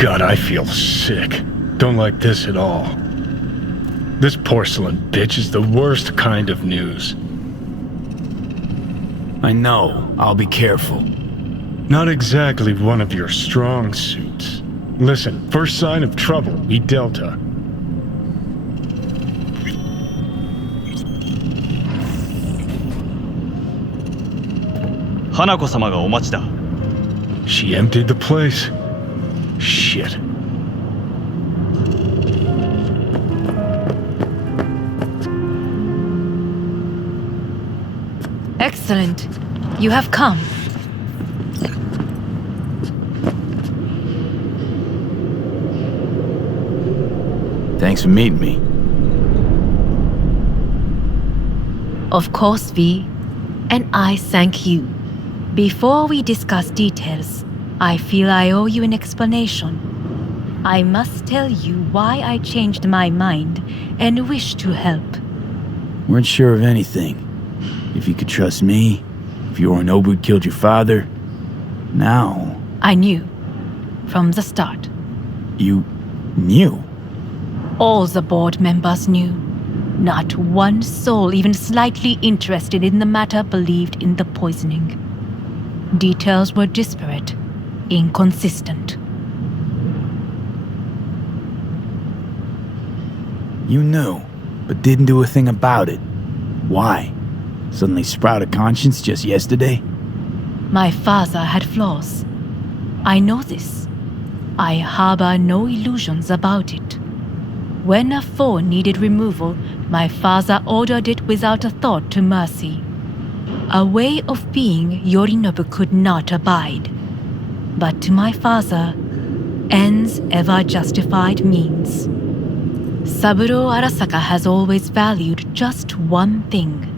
God, I feel sick. Don't like this at all. This porcelain bitch is the worst kind of news. I know. I'll be careful. Not exactly one of your strong suits. Listen, first sign of trouble, eat Delta. Hanako 様がお待ちだ。 She emptied the place. Shit. Excellent. You have come. Thanks for meeting me. Of course, V. And I thank you. Before we discuss details, I feel I owe you an explanation. I must tell you why I changed my mind and wish to help. Weren't sure of anything. If you could trust me, if Yorinobu killed your father, now... I knew. From the start. You knew? All the board members knew. Not one soul even slightly interested in the matter believed in the poisoning. Details were disparate, inconsistent. You knew, but didn't do a thing about it. Why? Suddenly sprout a conscience just yesterday? My father had flaws. I know this. I harbor no illusions about it. When a foe needed removal, my father ordered it without a thought to mercy. A way of being Yorinobu could not abide. But to my father, ends ever justified means. Saburo Arasaka has always valued just one thing.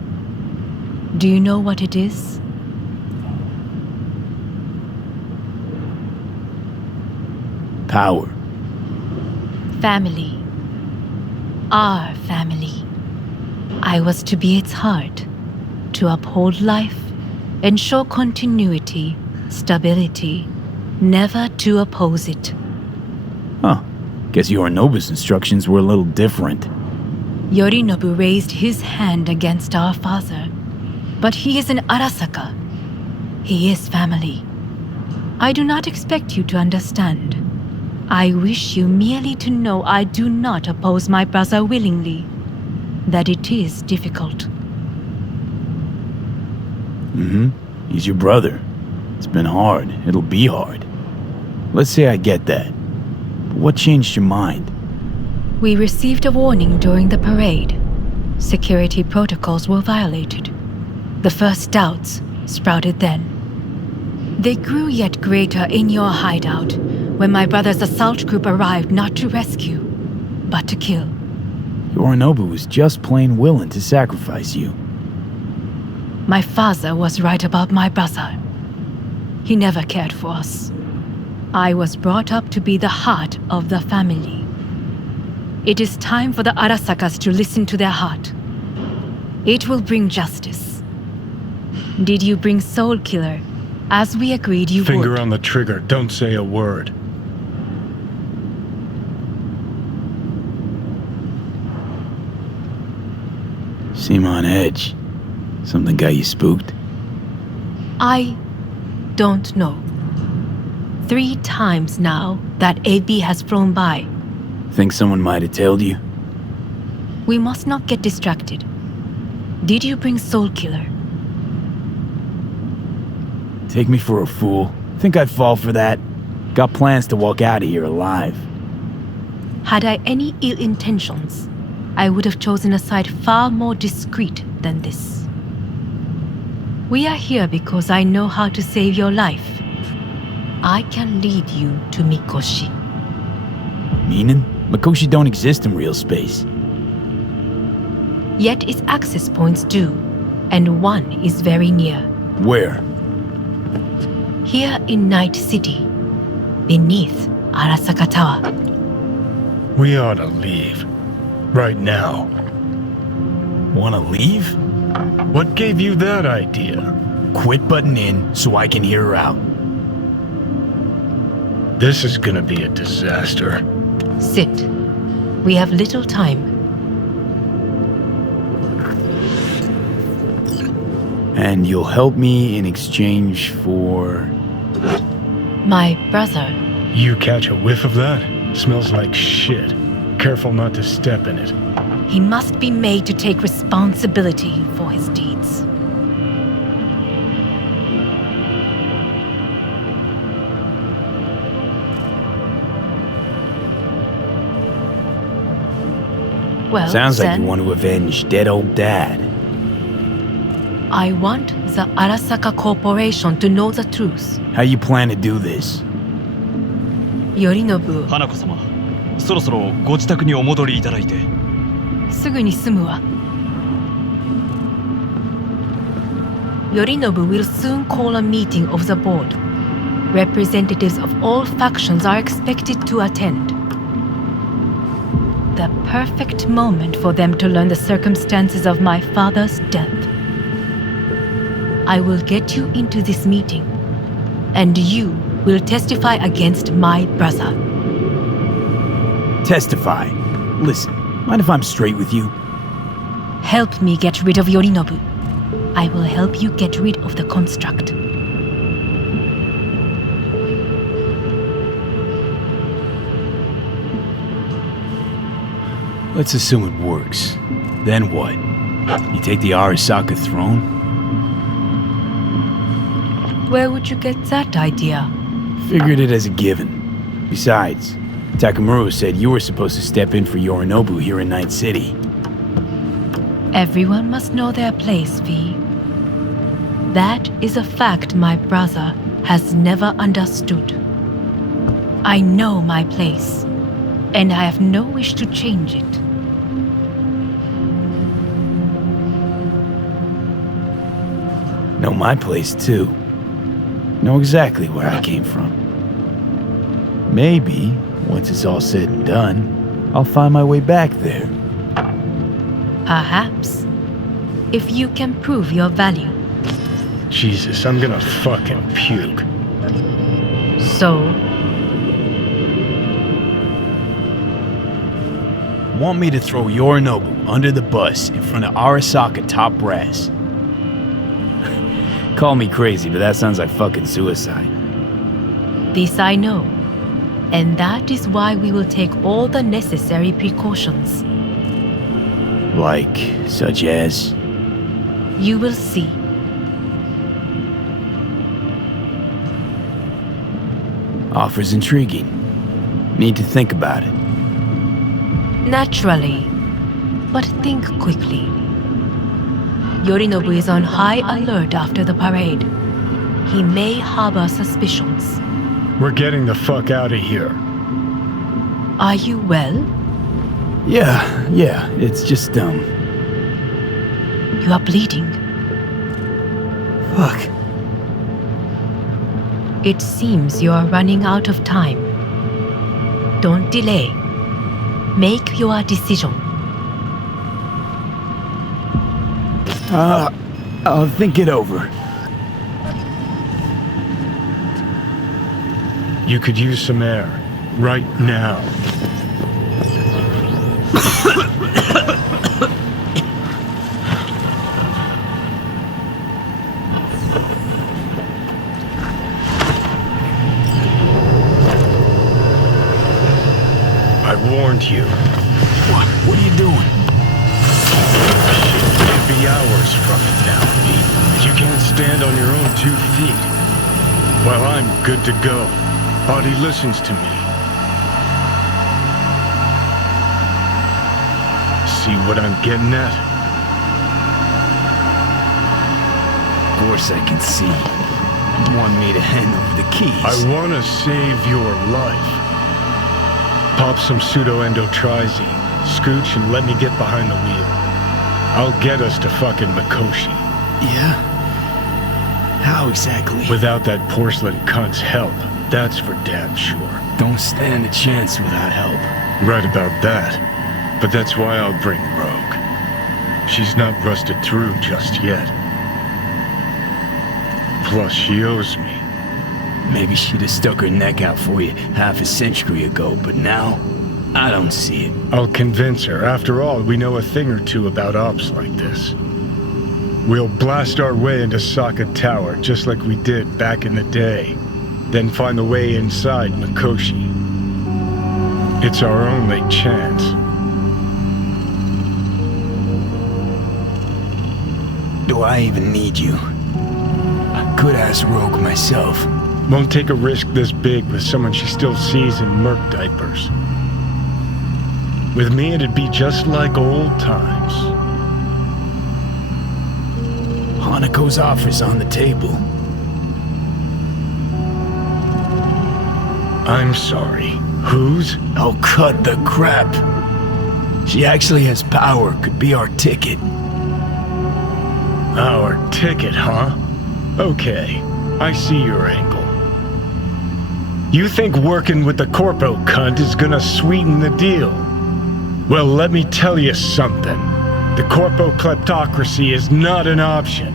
Do you know what it is? Power. Family. Our family. I was to be its heart, to uphold life, ensure continuity, stability, never to oppose it. Huh. Guess Yorinobu's instructions were a little different. Yorinobu raised his hand against our father, but he is an Arasaka. He is family. I do not expect you to understand. I wish you merely to know I do not oppose my brother willingly, that it is difficult. He's your brother. It's been hard. It'll be hard. Let's say I get that. But what changed your mind? We received a warning during the parade. Security protocols were violated. The first doubts sprouted then. They grew yet greater in your hideout when my brother's assault group arrived not to rescue, but to kill. Yorinobu was just plain willing to sacrifice you. My father was right about my brother. He never cared for us. I was brought up to be the heart of the family. It is time for the Arasakas to listen to their heart. It will bring justice. Did you bring Soul Killer, as we agreed you would? Finger on the trigger, don't say a word. Seem on edge. Something got you spooked? I don't know. 3 times now that AB has flown by. Think someone might have told you? We must not get distracted. Did you bring Soul Killer? Take me for a fool. Think I'd fall for that? Got plans to walk out of here alive. Had I any ill intentions, I would have chosen a side far more discreet than this. We are here because I know how to save your life. I can lead you to Mikoshi. Meaning? Mikoshi don't exist in real space. Yet its access points do, and one is very near. Where? Here in Night City, beneath Arasaka Tower. We ought to leave. Right now. Wanna leave? What gave you that idea? Quit butting in so I can hear her out. This is gonna be a disaster. Sit. We have little time. And you'll help me in exchange for... My brother. You catch a whiff of that? Smells like shit. Careful not to step in it. He must be made to take responsibility for his deeds. Well, Sounds like then, you want to avenge dead old dad. I want the Arasaka Corporation to know the truth. How you plan to do this? Yorinobu, 花子様、そろそろご自宅にお戻りいただいて。すぐに済むわ。Yorinobu will soon call a meeting of the board. Representatives of all factions are expected to attend. The perfect moment for them to learn the circumstances of my father's death. I will get you into this meeting, and you will testify against my brother. Testify. Listen, mind if I'm straight with you? Help me get rid of Yorinobu. I will help you get rid of the construct. Let's assume it works. Then what? You take the Arasaka throne? Where would you get that idea? Figured it as a given. Besides, Takamura said you were supposed to step in for Yorinobu here in Night City. Everyone must know their place, V. That is a fact my brother has never understood. I know my place, and I have no wish to change it. Know my place too. Know exactly where I came from. Maybe, once it's all said and done, I'll find my way back there. Perhaps. If you can prove your value. Jesus, I'm gonna fucking puke. So, Want me to throw Yorinobu under the bus in front of Arasaka top brass? Call me crazy, but that sounds like fucking suicide. this I know. And that is why we will take all the necessary precautions. Like, such as? You will see. Offers intriguing. Need to think about it. Naturally. But think quickly. Yorinobu is on high alert after the parade. He may harbor suspicions. We're getting the fuck out of here. Are you well? Yeah, it's just, You are bleeding. Fuck. It seems you are running out of time. Don't delay. Make your decision. I'll think it over. You could use some air. Right now. I warned you. What are you doing? It'll be hours from it now, Pete. You can't stand on your own 2 feet. Well, I'm good to go. Body listens to me. See what I'm getting at? Of course I can see. You want me to hand over the keys. I want to save your life. Pop some pseudo-endotrizine, scooch, and let me get behind the wheel. I'll get us to fucking Mikoshi. Yeah? How exactly? Without that porcelain cunt's help, that's for damn sure. Don't stand a chance without help. Right about that. But that's why I'll bring Rogue. She's not rusted through just yet. Plus, she owes me. Maybe she'd have stuck her neck out for you half a century ago, but now, I don't see it. I'll convince her. After all, we know a thing or two about ops like this. We'll blast our way into Sokka Tower, just like we did back in the day. Then find the way inside Mikoshi. It's our only chance. Do I even need you? I could ask Rogue myself. Won't take a risk this big with someone she still sees in merc diapers. With me, it'd be just like old times. Hanako's offer's on the table. I'm sorry. Whose? Oh, cut the crap. She actually has power, could be our ticket. Our ticket, huh? Okay, I see your angle. You think working with the corpo cunt is gonna sweeten the deal? Well, let me tell you something. The corpo kleptocracy is not an option.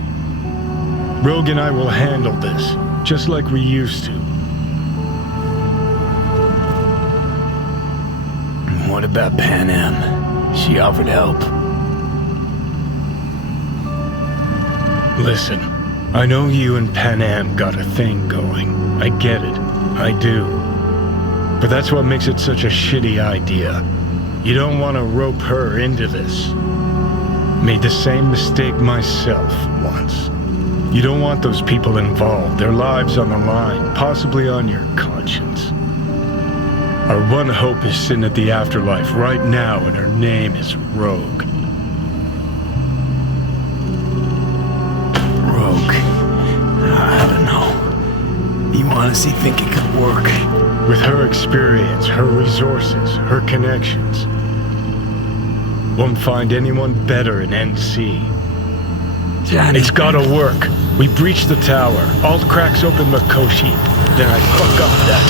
Rogue and I will handle this, just like we used to. What about Pan Am? She offered help. Listen, I know you and Pan Am got a thing going. I get it. I do. But that's what makes it such a shitty idea. You don't want to rope her into this. Made the same mistake myself once. You don't want those people involved, their lives on the line, possibly on your conscience. Our one hope is sitting at the afterlife right now, and her name is Rogue. Rogue. I don't know. You honestly think it could work? With her experience, her resources, her connections. Won't find anyone better in NC. Johnny. It's gotta work. We breach the tower. Alt cracks open Mikoshi. Then I fuck up that.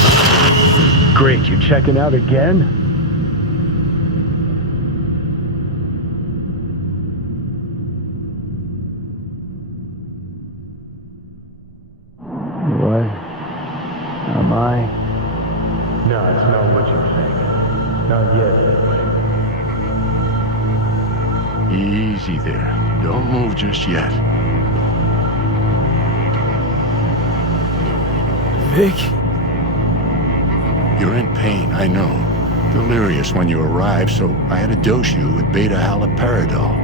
Great, you checking out again? What? Am I? No, it's not what you think. Not yet, anyway. Easy there. Don't move just yet. Vic? You're in pain, I know. Delirious when you arrived, so I had to dose you with beta-haloperidol.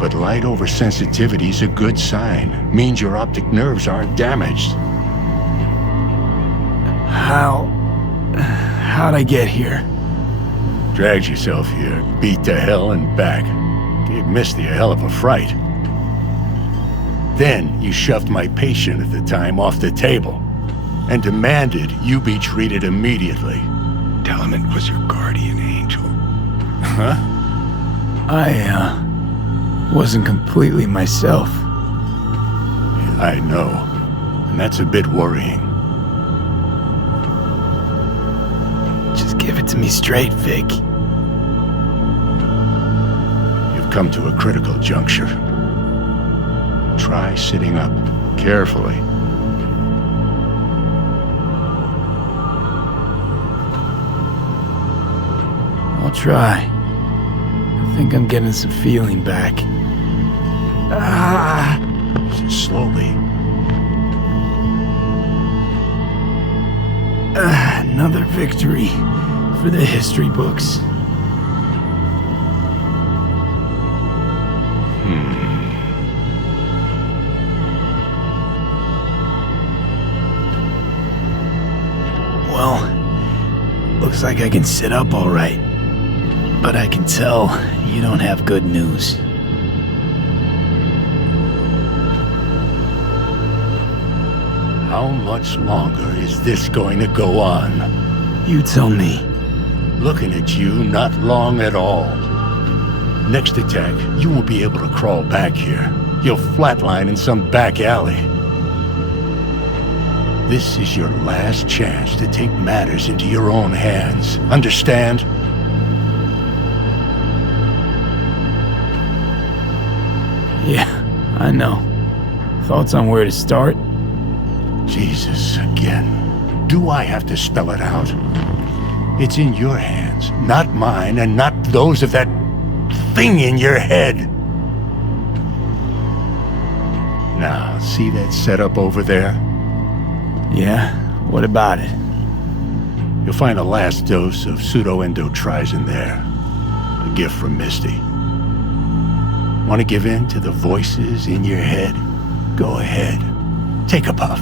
But light oversensitivity's a good sign. Means your optic nerves aren't damaged. How'd I get here? Dragged yourself here, beat to hell and back. Gave Misty a hell of a fright. Then you shoved my patient at the time off the table and demanded you be treated immediately. Tell him it was your guardian angel. Huh? I wasn't completely myself. I know. And that's a bit worrying. Just give it to me straight, Vic. You've come to a critical juncture. Try sitting up, carefully. I'll try. I think I'm getting some feeling back. Slowly. Another victory for the history books. Well, looks like I can sit up all right. But I can tell you don't have good news. How much longer is this going to go on? You tell me. Looking at you, not long at all. Next attack, you won't be able to crawl back here. You'll flatline in some back alley. This is your last chance to take matters into your own hands. Understand? Yeah, I know. Thoughts on where to start? Jesus, again. Do I have to spell it out? It's in your hands, not mine, and not those of that thing in your head. Now, see that setup over there? Yeah? What about it? You'll find a last dose of pseudo-endotrizin there. A gift from Misty. Want to give in to the voices in your head? Go ahead. Take a puff.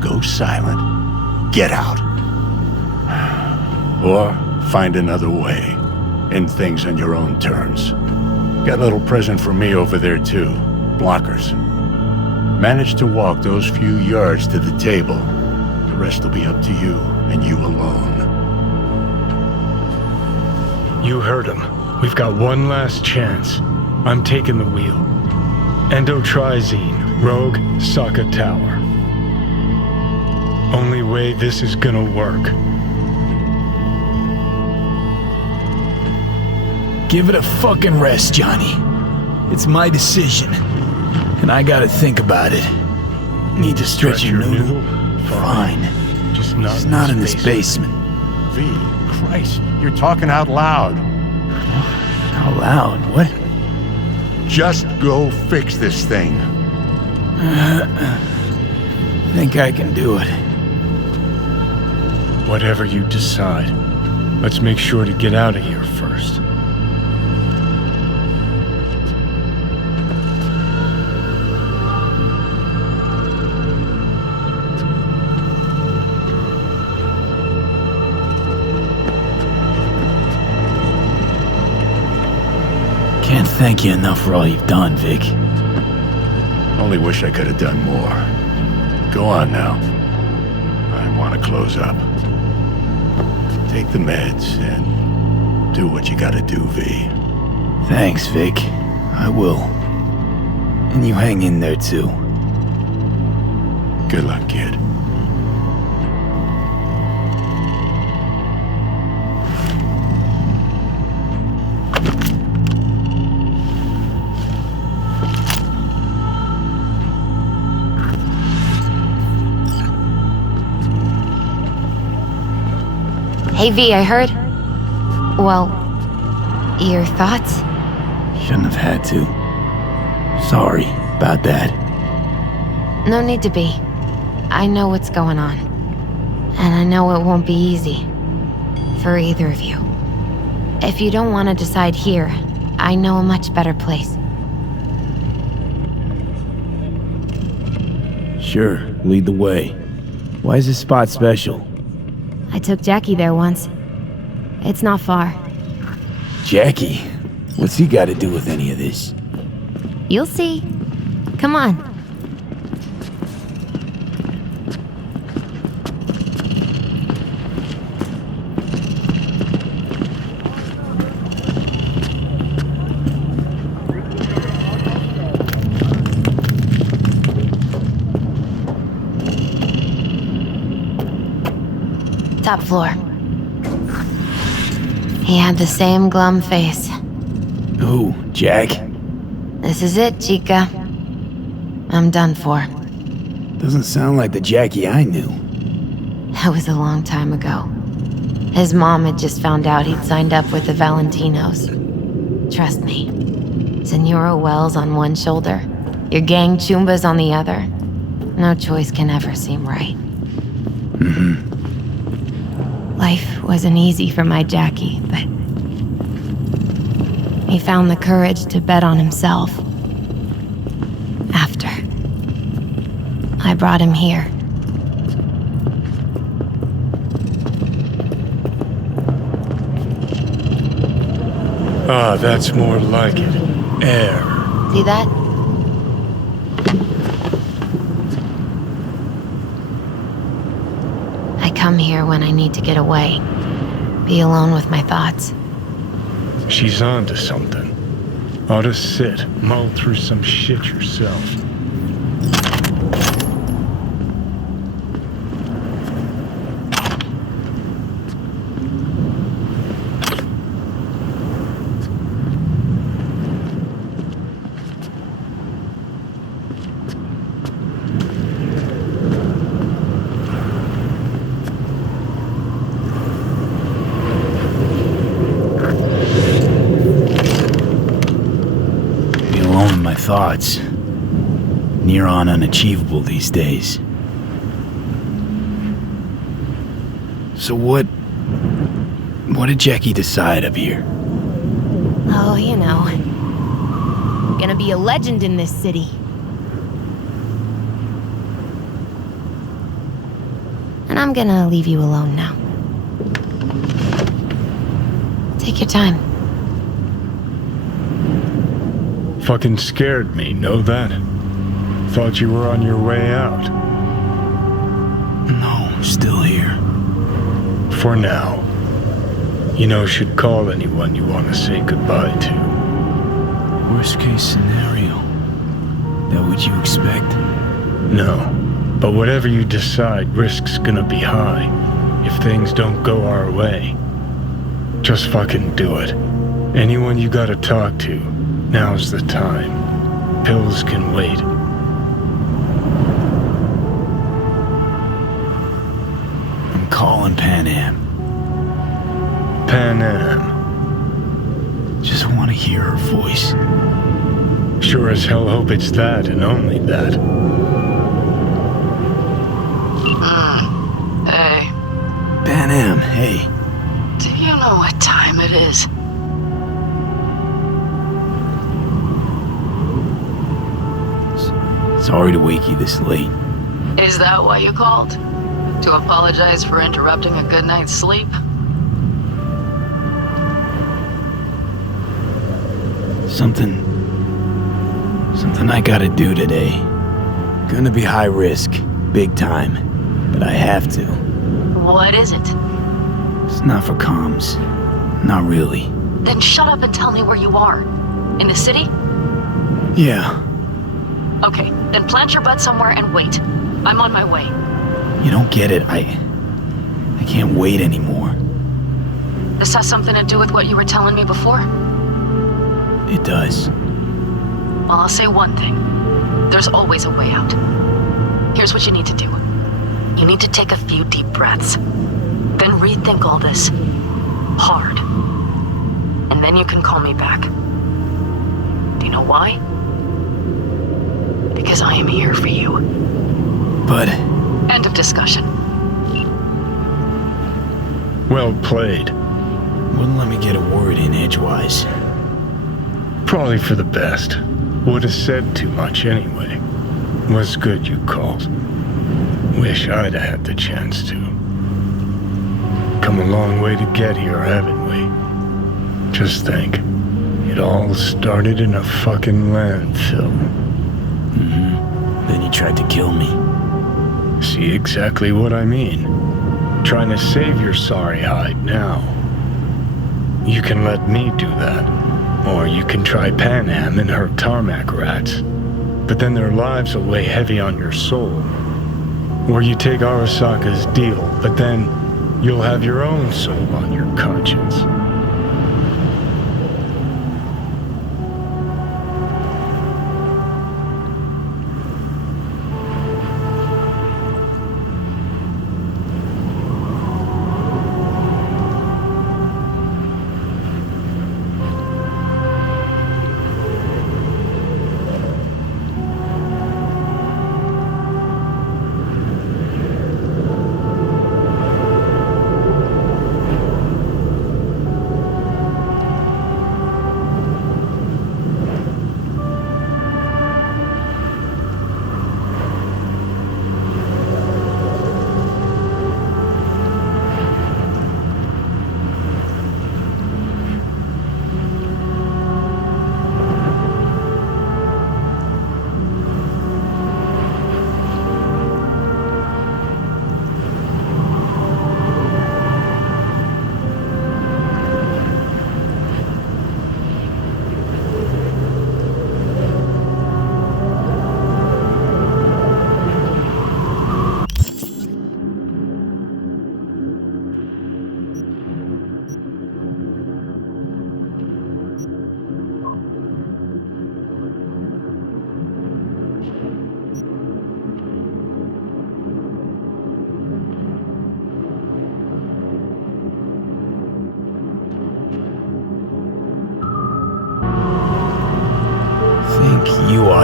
Go silent. Get out. Or find another way. End things on your own terms. Got a little present for me over there too. Blockers. Manage to walk those few yards to the table. The rest will be up to you, and you alone. You heard him. We've got one last chance. I'm taking the wheel. Endotrizine, Rogue, Sokka Tower. Only way this is gonna work. Give it a fucking rest, Johnny. It's my decision. And I gotta think about it. Need to stretch your noodle? Fine. Just It's not in this basement. V, Christ, you're talking out loud. Out loud? What? Just go fix this thing. Think I can do it. Whatever you decide. Let's make sure to get out of here first. Can't thank you enough for all you've done, Vic. Only wish I could have done more. Go on now. I want to close up. Take the meds and do what you gotta do, V. Thanks, Vic. I will. And you hang in there too. Good luck, kid. Hey V, I heard. Well, your thoughts? Shouldn't have had to. Sorry about that. No need to be. I know what's going on. And I know it won't be easy. For either of you. If you don't want to decide here, I know a much better place. Sure, lead the way. Why is this spot special? I took Jackie there once. It's not far. Jackie? What's he got to do with any of this? You'll see. Come on. Top floor. He had the same glum face. Who, Jack? This is it, Chica. I'm done for. Doesn't sound like the Jackie I knew. That was a long time ago. His mom had just found out he'd signed up with the Valentinos. Trust me. Senora Wells on one shoulder, your gang Chumbas on the other. No choice can ever seem right. Life wasn't easy for my Jackie, but he found the courage to bet on himself. After I brought him here. Ah, that's more like it. Air. See that? I come here when I need to get away. Be alone with my thoughts. She's on to something. Ought to sit, mull through some shit yourself. thoughts. Near on unachievable these days. So what did Jackie decide up here? Oh, you know. Gonna be a legend in this city. And I'm gonna leave you alone now. Take your time. Fucking scared me, know that? Thought you were on your way out. No, still here. For now. You know, should call anyone you want to say goodbye to. Worst case scenario. That what you expect? No. But whatever you decide, risk's gonna be high. If things don't go our way. Just fucking do it. Anyone you gotta talk to, now's the time. Pills can wait. I'm calling Pan Am. Pan Am. Just want to hear her voice. Sure as hell hope it's that and only that. Hey, Pan Am, hey. do you know what time it is? Sorry to wake you this late. Is that why you called? To apologize for interrupting a good night's sleep? Something I gotta do today. Gonna be high risk, big time, but I have to. What is it? It's not for comms. Not really. Then shut up and tell me where you are. In the city? Yeah, Okay, then plant your butt somewhere and wait. I'm on my way. you don't get it. I can't wait anymore. This has something to do with what you were telling me before? It does. Well, I'll say one thing. There's always a way out. Here's what you need to do. You need to take a few deep breaths. Then rethink all this. Hard. And then you can call me back. Do you know why? Because I am here for you. But End of discussion. Well played. wouldn't let me get a word in edgewise. Probably for the best. Would have said too much anyway. Was good you called. Wish I'd have had the chance to. Come a long way to get here, haven't we? Just think. It all started in a fucking landfill. Then you tried to kill me. See exactly what I mean. Trying to save your sorry hide now. You can let me do that. Or you can try Pan Am and her tarmac rats. But then their lives will weigh heavy on your soul. Or you take Arasaka's deal, but then you'll have your own soul on your conscience.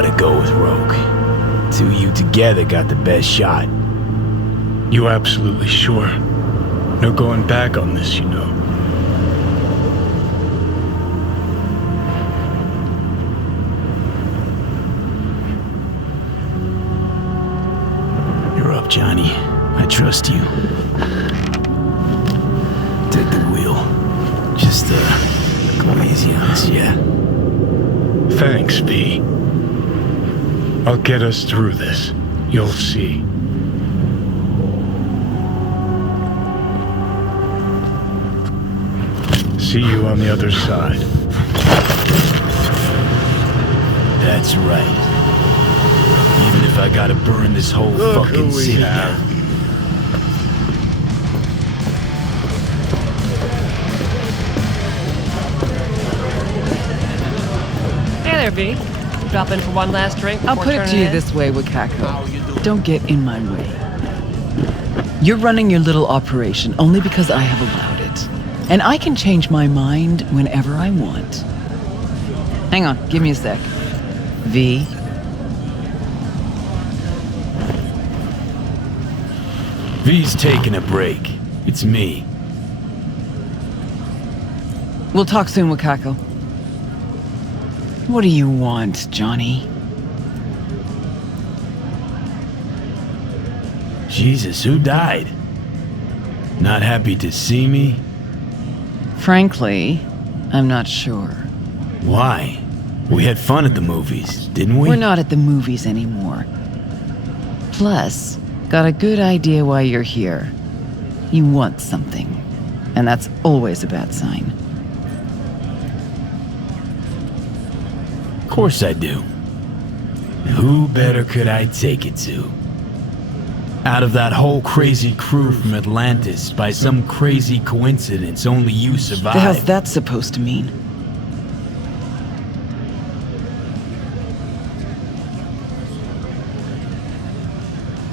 gotta go with Rogue. Two of you together got the best shot. You absolutely sure? No going back on this, you know. You're up, Johnny. I trust you. Take the wheel. Just, go easy on us, yeah? Thanks, V. I'll get us through this. You'll see. See you on the other side. That's right. Even if I gotta burn this whole fucking city down. Hey there, V. Drop in for one last drink. I'll before put it turning to you in? this way, Wakako. Don't get in my way. You're running your little operation only because I have allowed it. And I can change my mind whenever I want. Hang on, give me a sec. V. V's taking a break. It's me. We'll talk soon, Wakako. What do you want, Johnny? Jesus, who died? Not happy to see me? Frankly, I'm not sure. Why? We had fun at the movies, didn't we? We're not at the movies anymore. Plus, got a good idea why you're here. You want something. And that's always a bad sign. Of course I do. Who better could I take it to? Out of that whole crazy crew from Atlantis, by some crazy coincidence, only you survived. The hell's that supposed to mean?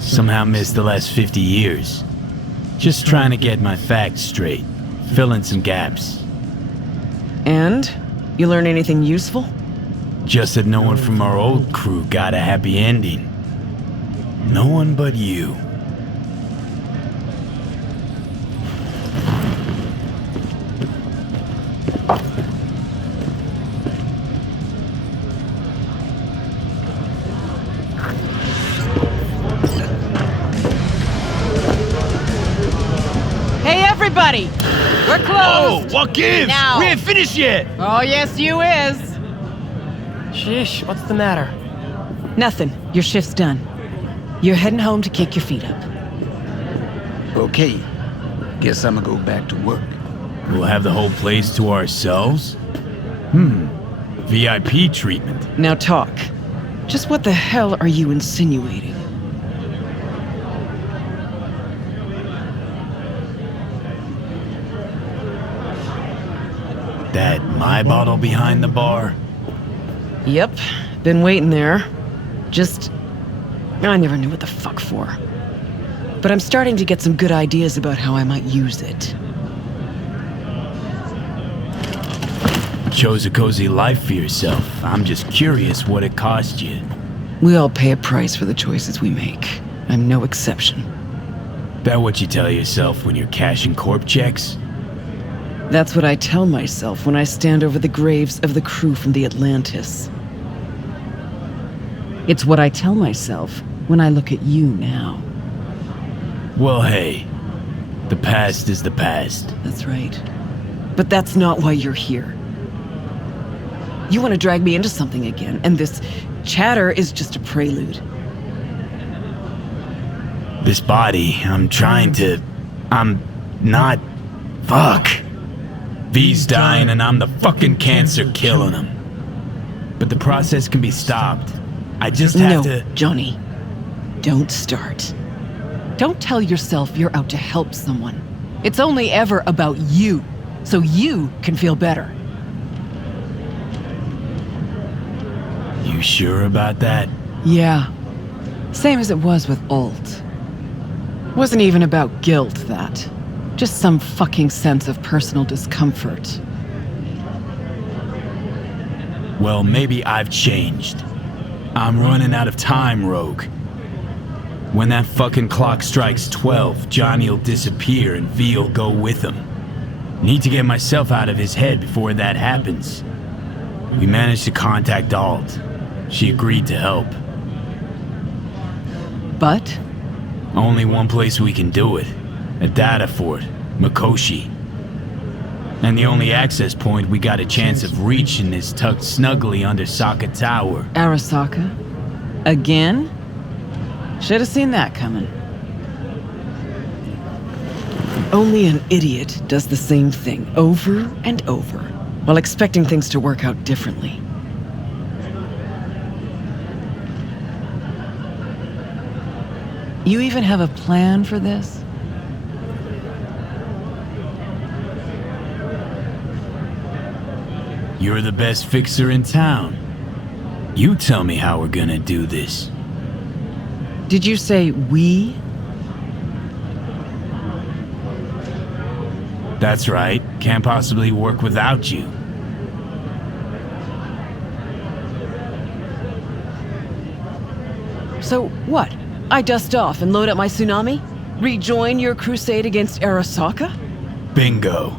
Somehow missed the last 50 years. Just trying to get my facts straight. Fill in some gaps. And? You learn anything useful? Just that no one from our old crew got a happy ending. No one but you. Hey, everybody! We're closed! Oh, what gives? Now. We ain't finished yet! Oh, yes, you is! Sheesh, what's the matter? Nothing. Your shift's done. You're heading home to kick your feet up. Okay. Guess I'm gonna go back to work. We'll have the whole place to ourselves? VIP treatment. Now talk. Just what the hell are you insinuating? That my bottle behind the bar? Yep. Been waiting there. Just... I never knew what the fuck for. But I'm starting to get some good ideas about how I might use it. Chose a cozy life for yourself. I'm just curious what it cost you. We all pay a price for the choices we make. I'm no exception. That what you tell yourself when you're cashing corp checks? That's what I tell myself when I stand over the graves of the crew from the Atlantis. It's what I tell myself when I look at you now. Well, hey. The past is the past. That's right. But that's not why you're here. You want to drag me into something again, and this chatter is just a prelude. This body, I'm not... Fuck. V's dying and I'm the fucking cancer killing him. But the process can be stopped. I just have to... No, Johnny. Don't start. Don't tell yourself you're out to help someone. It's only ever about you, so you can feel better. You sure about that? Yeah. Same as it was with Alt. Wasn't even about guilt, that. Just some fucking sense of personal discomfort. Well, maybe I've changed. I'm running out of time, Rogue. When that fucking clock strikes 12, Johnny'll disappear and V'll go with him. Need to get myself out of his head before that happens. We managed to contact Alt. She agreed to help. But? Only one place we can do it. A data fort, Mikoshi. And the only access point we got a chance of reaching is tucked snugly under Saka Tower. Arasaka? Again? Should have seen that coming. Only an idiot does the same thing over and over, while expecting things to work out differently. You even have a plan for this? You're the best fixer in town. You tell me how we're gonna do this. Did you say we? That's right. Can't possibly work without you. So what? I dust off and load up my tsunami? Rejoin your crusade against Arasaka? Bingo.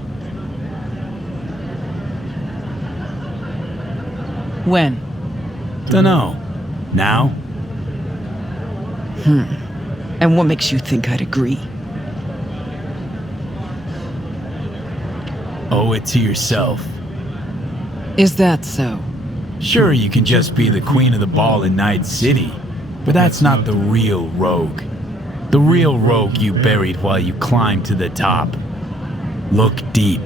When? Dunno. Now? And what makes you think I'd agree? Owe it to yourself. Is that so? Sure, you can just be the queen of the ball in Night City, but that's not the real Rogue. The real Rogue you buried while you climbed to the top. Look deep.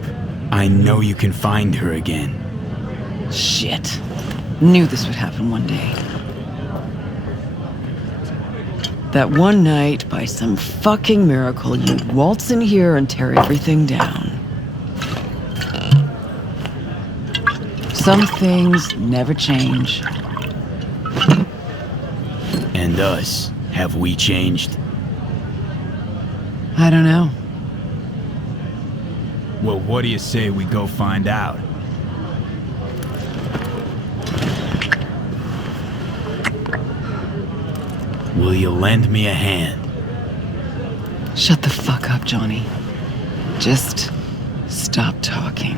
I know you can find her again. Shit. Knew this would happen one day. That one night, by some fucking miracle, you'd waltz in here and tear everything down. Some things never change. And us, have we changed? I don't know. Well, what do you say we go find out? Will you lend me a hand? Shut the fuck up, Johnny. Just stop talking.